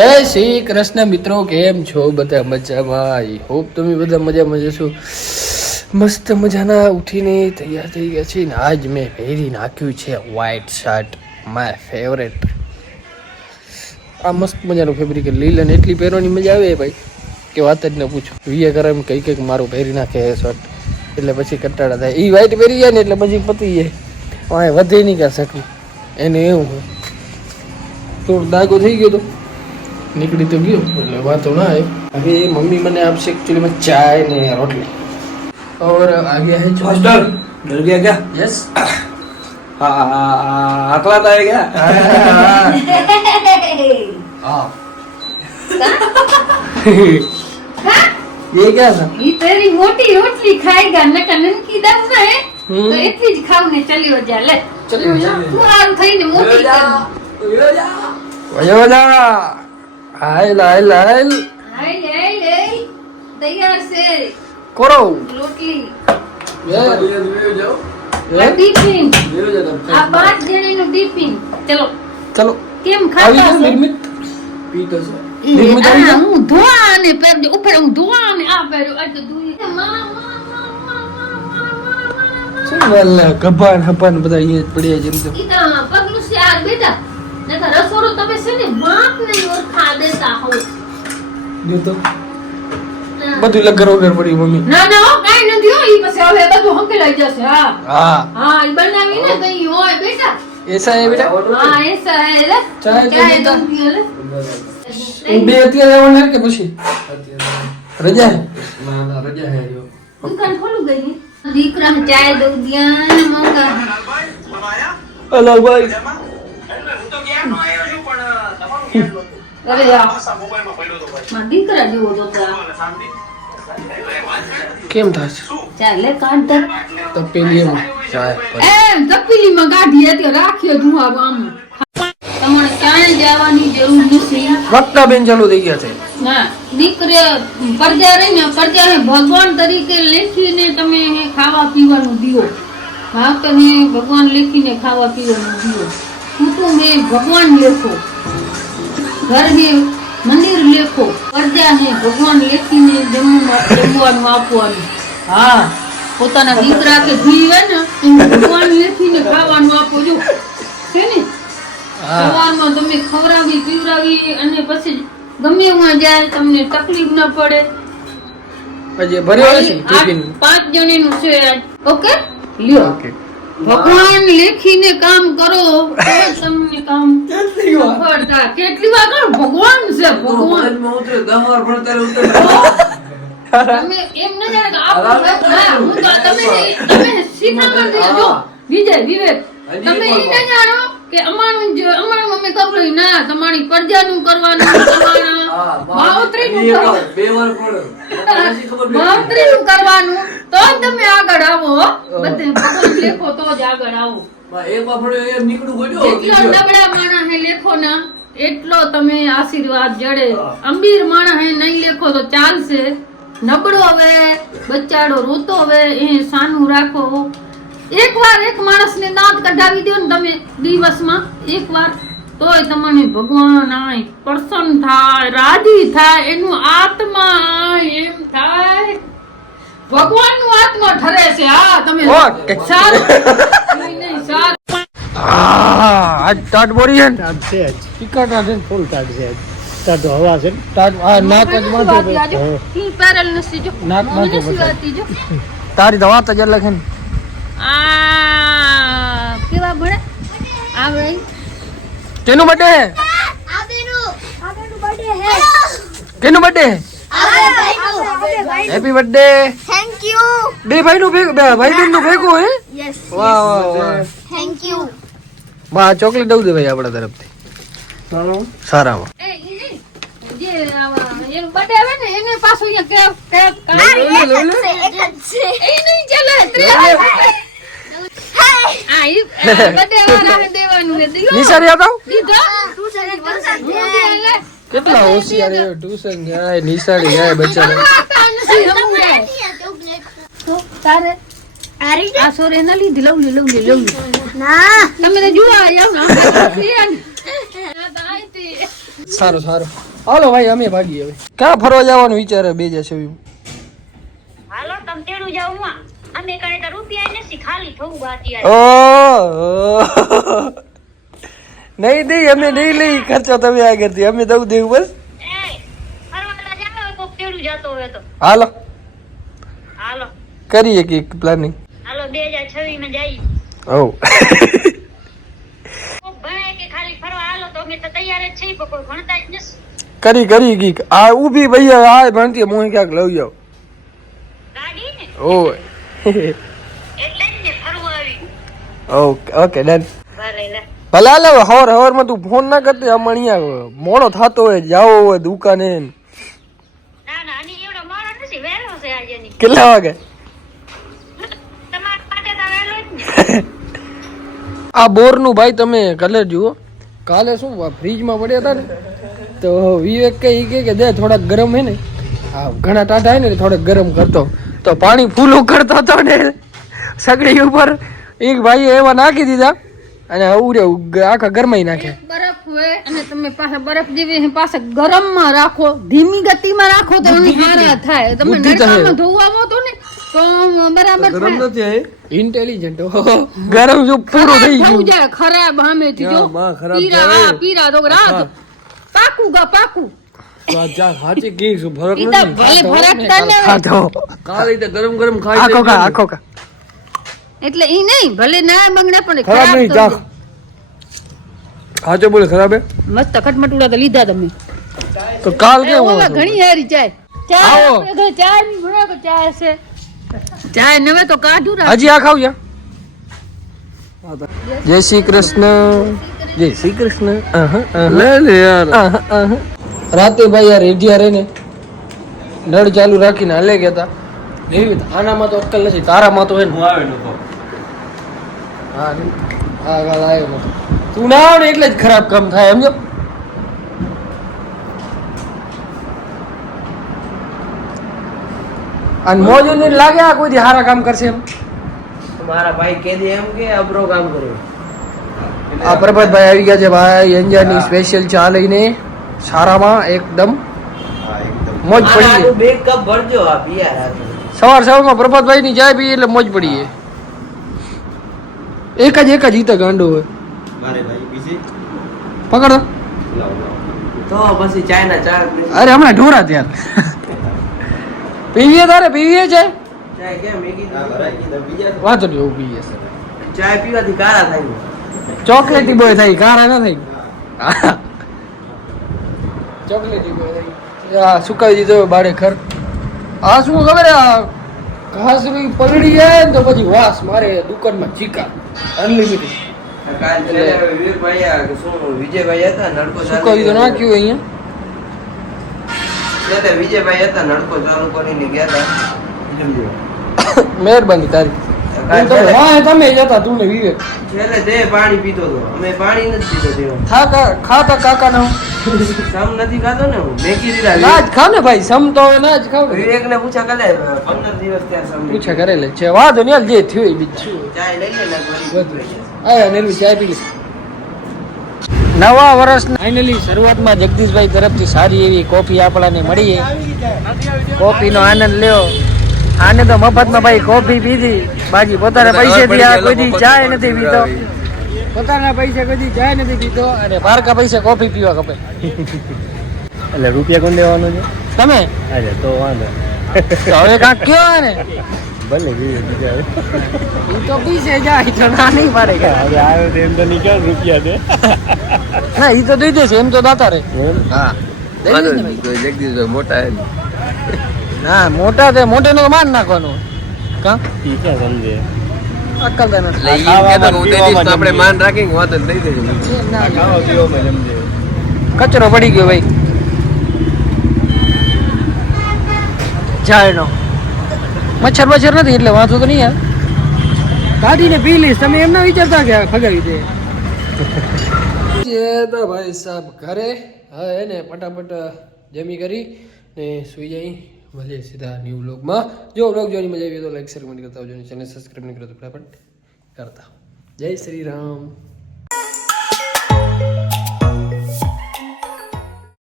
જય શ્રી કૃષ્ણ મિત્રો, કેમ છો બધા? મજામાં? આઈ હોપ તમે બધા મજામાં જશો. મસ્ત મજાના ઉઠીને તૈયાર થઈ ગયા છે ને આજ મેં પહેરી નાખ્યું છે વ્હાઈટ શર્ટ, માય ફેવરેટ. આ મસ્ત મજાનું ફેબ્રિક લીલ અને એટલી પહેરવાની મજા આવે ભાઈ કે વાત જ ન પૂછો. વીએ કરે એમ કંઈક મારું પહેરી નાખે શર્ટ એટલે પછી કંટાળા થાય. એ વ્હાઈટ પહેરી જાય ને એટલે પછી પતી જાય, વાંય વધે નહીં કાં શકું એને એવું હોય. થોડો દાગો થઈ ગયો તો નીકળી તો ગયો એટલે વાતો ના આવે. अभी मम्मी मैंने आपसे एक्चुअली में चाय ने रोटली और आ गया है हॉस्टल. डर गया क्या? यस. अकलाता है क्या? हाँ. ये क्या था? ये तेरी मोटी रोटली खाएगा न कनन की दम ना है तो इतनी ज खाओ ने चलियो जा ले चलियो जा. तू आम थईने मोटी वजो जा. हाइल हाइल हाइल ले तैयार से करो. रोटली ये આ ટિફિન આ 5 જણીનું ટિફિન. ચલો चलो કેમ આવી ખાતા ગયું છો? નિર્મિત. पीतो से નિર્મિત આવી ગયું. હું ધોવા અને પહેરજો ઉપર હું ધોવા અને આ પહેર્યો આ તો ધોઈ શું વાલા કપાન હપાન બધા અહીંયા પડ્યા જેમ તો. ઈ તો પગલું છે આ બેટા નકર રસોડો તમે છે ને બાપ નહીં ઓળખા દેતા હો. જો તો બધું લગર વગર પડી મમ્મી. ના ના હો કાઈ નથી હો ઈ પછી હવે બધું હંકેલાઈ જશે. હા हाँ હા ઈ બનાવીને તો ઈ હોય બેટા. ऐसा है बेटा. હા એસા હે લે ચાય તો ચાય બેટા. દઉં દિયો લે બે અત્યારે આવવાના કે પછી રજા હે? ना ना रजा है जो દુકાન ખોલું ગઈ ની દીકરા ચાય દઉં દિયા મોકા હલો ભાઈ. અરે યાર માં દીકરા જેવો તો કેમ થાય છે? ચાલે કાઢ દે તો પેલી એમ ચાય એમ તપેલી માં કાઢી હતી રાખ્યો ધુઆ આમ તમારે ક્યાંય જવાની જરૂર નથી. વક્તા બેન ચાલુ થઈ ગયા છે. ના દીકરે પરજા રહી ને પરજા ભગવાન તરીકે લેખીને તમે ખાવા પીવાનું દિયો. હા તમે ભગવાન લેખીને ખાવા પીવાનું દિયો. કુટુંબ એ ભગવાન લેખો, ઘર ને મંદિર લેખો, પરજા ને ભગવાન લેખીને જમવાનું આપવાનું. હા પોતાના દીકરા કે જીવે ને ભગવાન લેખીને ખાવાનું આપો જો છે ને. સવારમાં તમે ખવડાવી પીવડાવી અને પછી ગમે ત્યાં જાય તમને તકલીફ ન પડે. હજી ભર્યો છે ટિફિન. 5 જણીનું છે ઓકે લ્યો. ઓકે. ભગવાન લેખીને કામ કરો તો તમને કામ સફળ થાય. કેટલી વાર કહો ભગવાન છે ભગવાન. में उतरे 10 बार पढ़ते रहे उतरे તમે એમ ન જાણે કે આપણે હું તો તમે શીખામણ દેજો વિજય વિવેક તમે ઈ ન જાણો કે અમારું મમ્મી કપડું ના તમારી પ્રજાનું કરવાનું તમારા માવતરીનું કરવાનું બે વાર પढ़ो માવતરીનું કરવાનું તો જ તમે આગળ આવો. બધે ભગવાન લેખો તો જ આગળ આવો. एक बार पढ़ो ये निकलू बोलो જેટલો નબળા માણસ હે લેખો ના એટલો તમે આશીર્વાદ જડે. અમીર માણસ હે નહીં લેખો તો ચાલશે. નબળો હવે બચ્ચાડો રોતો હવે એ સાનું રાખો. એકવાર એક માણસને દાંત કઢાવી દો ને તમે દિવસમાં એકવાર તોય તમને ભગવાન આય પ્રસન્ન થાય, રાજી થાય, એનું આત્મા એમ થાય ભગવાનનું આત્મા ઠરે છે. હા તમે ઓકે. સારું નહીં સારું આજ ટાટ બોરી છે ને ટાટ છે જ. ટીકા છે ને ફૂલ ટાટ છે જ. ટાટ તો હવા છે ને. ટાટ આ નાક જ માથે વાતી આજો. ઈ પેરલ નથી જો નાક મને માંથી નથી વાતી જો. તારી દવા તો જ અલગ છે ને. આ કેવા ભણે આવડે કેનું બર્થડે હે? કેનું બર્થડે હે? Happy birthday. Thank you. બે ભાઈ નું ભેગું, ભાઈ બેન નું ભેગું હે? Yes. વાહ વાહ વાહ. Thank you. વાહ ચોકલેટ દઉં દે ભાઈ આપણા તરફથી સારામાં. એ ઈ નહીં. જે આવા એનું બર્થડે આવે ને એને પાછું અહીંયા કેક એક જ છે. એ નહીં ચાલે આ ઈ બર્થડે વાળાને દેવાનું છે દીધો નિશારી આતો દીધો કેટલા હોશિયાર છે. ટ્યુશન જાય નિશાળી જાય બચ્ચાને. તારે આરી આ સોરે ના લીધી લવલી ના તમે તો જોવા આવ ને સારું સારું હાલો ભાઈ અમે ભાગીએ હવે. ક્યાં ફરવા જવાનું વિચારે બે જશે હાલો તમે તેડું જાવ માં અમે કણે તો રૂપિયા નથી ખાલી થવું બાકી ઓ નહીં દઈ અમે નહીં લઈ ખર્ચો તમે આગળથી અમે દઉં દેવું બસ. ફરવાના જાવ કોક તેડું જતો હોય તો હાલો હાલો કરીએ કે પ્લાનિંગ. હાલો 2026 માં જઈએ ઓ કોક ભણે કે ખાલી ફરવા હાલો તો અમે તો તૈયાર જ છીએ પણ કોઈ ભણતા જ નથી કરી ગીક આ ઊભી ભૈયા આ ભણતી હું ક્યાંક લઈ જાઉં. ગાડી ને ઓ એટલે જ ને ફરવા આવી ઓકે ઓકે ડન. ભલે લે ભલે હાલ હવે હવાર માં તું ફોન ના કરતી આમ અહીંયા મોડો થતો હોય જાવો હોય દુકાને. ના ના આની એવડો મોડો નથી વહેલો છે આજે ની કેટલા વાગે? તમારા માટે તો વહેલો જ ને આ બોરનું ભાઈ તમે કલર જુઓ. કાલે શું ફ્રીજમાં પડ્યા હતા ને તો વિવેક કે દે થોડાક ગરમ હે ને હા ઘણા ટાટા હે ને થોડાક ગરમ કરતો તો પાણી ફૂલું કરતો હતો ને સગડી ઉપર એક ભાઈએ એવા નાખી દીધા અને ઉરે આખા ગરમાઈ નાખે. બરફ હોય અને તમે પાછા બરફ જેવી પાછા ગરમમાં રાખો ધીમી ગતિમાં રાખો તો એની હારા થાય. તમે બુદ્ધિ તો હે. નડકામાં ધોવામાં તો ને તો બરાબર થાય. ઇન્ટેલિજન્ટ ગરમ જો પૂરું થઈ થવું ગયું. જાય ખરાબ સામેથી જો પીરા તો રાત પાકું ગા પાકું ઈતા ભલે ફરકતા ને ખાધો કાલે તો ગરમ ગરમ ખાઈ આખો કા આખો કા એટલે ઈ નહીં ભલે ના મંગણા પણ ખરાબ નહીં તો ચાખ. સાચો બોલે ખરાબ હે મસ્ત ખટમટુડા તો લીધા તમે તો કાલ કેવું ઓવા હતું? ઘણી હારી ચાય ચાય આવો. આપણે ઘરે ચાય ની ભણા તો ચાય છે ચાય નવે તો કાઢું રાખ હજી આ ખાવ જા. જય શ્રી કૃષ્ણ જય શ્રી કૃષ્ણ લે લે યાર રાતે ભાઈ યાર રેડિયા રે ને નળ ચાલુ રાખીને હાલે ગયા હતા. એવી આનામાં તો અક્કલ નથી તારામાં તો હે ને. હું આવે નતો હા હા ગાલ આવ્યો નતો. તું ના આવે ને એટલે જ ખરાબ કામ થાય સમજો. અને મોજો ને લાગે આ કોઈ દી સારા કામ કરશે એમ. મારા ભાઈ કે દે એમ કે અબરો કામ કરો આ પ્રભાતભાઈ આવી ગયા છે ભાઈ અંજારની સ્પેશિયલ ચા લઈને સારામાં એકદમ મોજ પડી ગઈ. બે કપ ભરજો આ પિયા રાખજો સવારમાં પ્રભાતભાઈ ની ચા પી એટલે મોજ પડી ગઈ. એક જ ઈ તો ગાંડો હોય. મારે ભાઈ બીજી પકડો. તો પછી ચાયના ચાર અરે હમણાં ઢોરા ત્યાં પીવીએ તારે પીવીએ છે ચાય કેમ મેગી બીજા વાંધો નહીં એવું પીવીએ છે. ચાય પીવાથી કાળા થાય ચોકલેટી બોય થાય કારા ના થાય. ચોકલેટી બોય થાય. આ સુકાવી દીધો બારે ખર. આ શું ખબર આ ઘાસ પલળી જાય ને તો પછી વાસ મારે દુકાનમાં ચીકા અનલિમિટેડ કાલ વિવેકભાઈ આ શું વિજયભાઈ હતા નડકો સુકાવી તો નાખ્યું અહીંયા. ચાલુ વિજયભાઈ હતા નડકો ચાલુ કરીને ગયા હતા મહેરબાની તારી. તમે જતા તું ને વિવેક છેલ્લે તે પાણી પીતો હતો અમે પાણી નથી પીતો તેઓ ખાતા કાકા ના સમ નથી ખાતો ને હું મેગી ના દીધા જ ખાવ ને ભાઈ સમ તો હવે ના જ ખાવ ને. વિવેક ને પૂછા કાલે 15 દિવસ ત્યાં સમ પૂછા કરેલે છે વાંધો નહીં હાલ જે થયું એ બીજું ચાય લઈ લે ને બધું આયા નેલવી ચાય પી લી. નવા વર્ષ ફાઇનલી શરૂઆતમાં જગદીશભાઈ તરફથી સારી એવી કોફી આપણાને મળી. કોફીનો આનંદ લ્યો. આને તો મફતમાં ભાઈ કોફી પીધી બાકી પોતાના પૈસેથી આ કોઈ દી ચાય નથી પીતો. પોતાના પૈસે કોઈ દી ચાય નથી પીતો અને પારકા પૈસે કોફી પીવા ખપે. એટલે રૂપિયા કોણ દેવાનો છે? તમે અરે તો વાંધો તો હવે કાંક કયો ને ભલે બીજા ઈ તો પીસે જાય તો ના નહીં પાડે કે હવે આવ્યો તો એમ તો નીકળ રૂપિયા દે ના ઈ તો દઈ દેશે એમ તો દાતા રે. હા દઈ દેશે ને ભાઈ. જગદીશભાઈ મોટા હે ના મોટા તે મોટે નો માન નાખવાનું કા ઈ ક્યાં સમજે અક્કલ તને એટલે ઈ કહેતો કે હું દઈ દઈશ તો આપણે માન રાખીને વાત જ દઈ દેજો ખાવા પીવામાં સમજે કચરો પડી ગયો ભાઈ ઝાડનો. મચ્છર બચ્છર નથી એટલે વાંધો તો નહીં યાર. કાઢીને પી લઈશ તમે એમ ના વિચારતા કે ફગાવી દે. તો ભાઈ સાહેબ ઘરે હા એને ફટાફટ જમી કરી ને સુઈ જાય. મળીએ સીધા ન્યૂ વ્લોગમાં. જો વ્લોગ જોવાની મજા આવી તો લાઈક શેર કમેન્ટ કરતા આવજો. ચેનલ સબસ્ક્રાઈબ નહીં કરો તો ફટાફટ કરતા. જય શ્રી રામ.